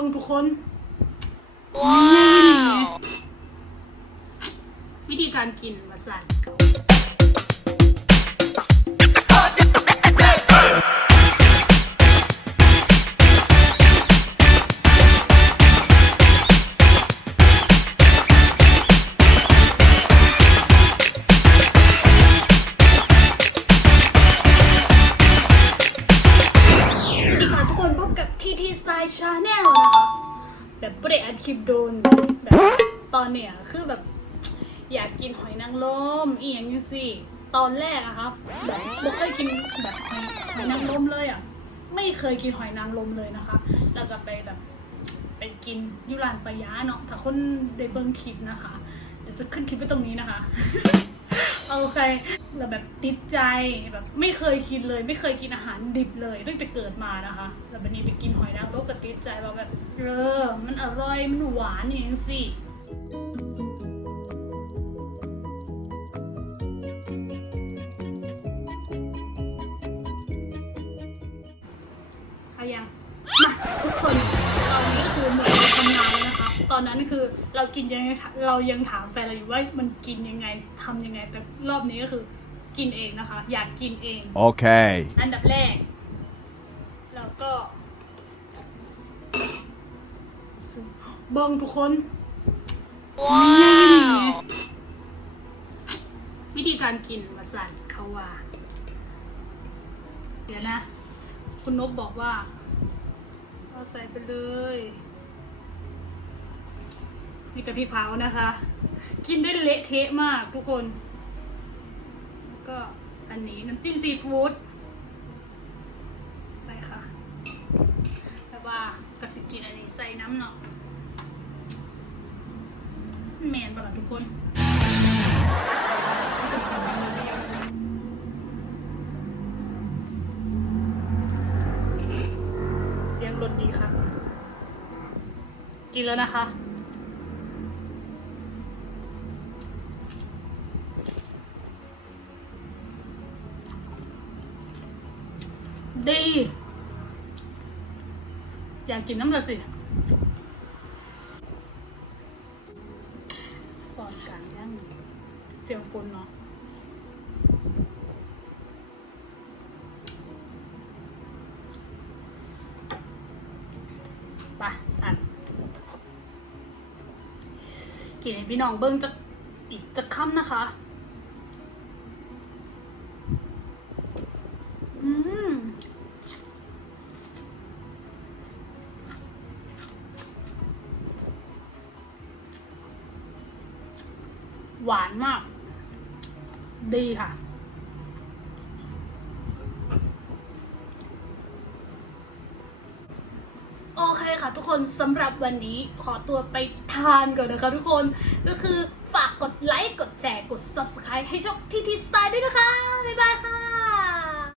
บิ่งทุกคน ว้าว วิธีการกินมาสั่น ทีทีไซชาแนลนะคะ แบบไม่ได้อัดคลิปโดนแบบตอนเนี้ยคือแบบ อยากกินหอยนางรมอีอย่างนี้สิตอนแรกอะครับแบบไม่เคยกินแบบหอยนางรมเลยอะไม่เคยกินหอยนางรมเลยนะคะแล้วก็ไปแบบไปกินยุรานปลายาเนาะถ้าคนได้เบิ่งคลิปนะคะเดี๋ยวจะขึ้นคลิปไว้ตรงนี้นะคะ โอเคแล้วแบบติดใจแบบไม่เคยกินเลย ไม่เคยกินอาหารดิบเลยตั้งแต่เกิดมานะคะแล้ววันนี้ไปกินหอยนางรมก็ติดใจว่าแบบเออมันอร่อยมันหวานอย่างนี้สิเอายังมาทุกคนตอนนี้ก็คือหมดทำงานแล้วนะคะ ตอนนั้นคือเรากินยังไงเรายังถามแฟนเราอยู่ว่ามันกินยังไงทำยังไง แต่รอบนี้ก็คือกินเองนะคะ อยากกินเอง Okay. อันดับแรกเราก็เบิ้งทุกคน ว้าว วิธีการกินมาสั่นเขาว่า เดี๋ยวนะ คุณนบบอกว่า เอาใส่ไปเลย นี่กะทิเผานะคะ กินได้เละเทะมากทุกคน ก็อันนี้น้ำจิ้มซีฟู้ดไปค่ะแต่ว่ากสิกินอันนี้ใส่น้ำเนาะแมนปะล่ะทุกคนเสียงรถดีค่ะ กินแล้วนะคะ ดี อยากกินน้ำละสิก่อนการย่างเสียงฝนเนาะไปอันกินให้พี่น้องเบิ้งจะอีกจะค่ำนะคะ หวานมาก ดีค่ะ โอเคค่ะทุกคนสำหรับวันนี้ขอตัวไปทานก่อนนะคะทุกคนก็คือฝากกดไลค์ กดแชร์ กด subscribe ให้ช่องทีทีสไตล์ด้วยนะคะ บ๊ายบายค่ะ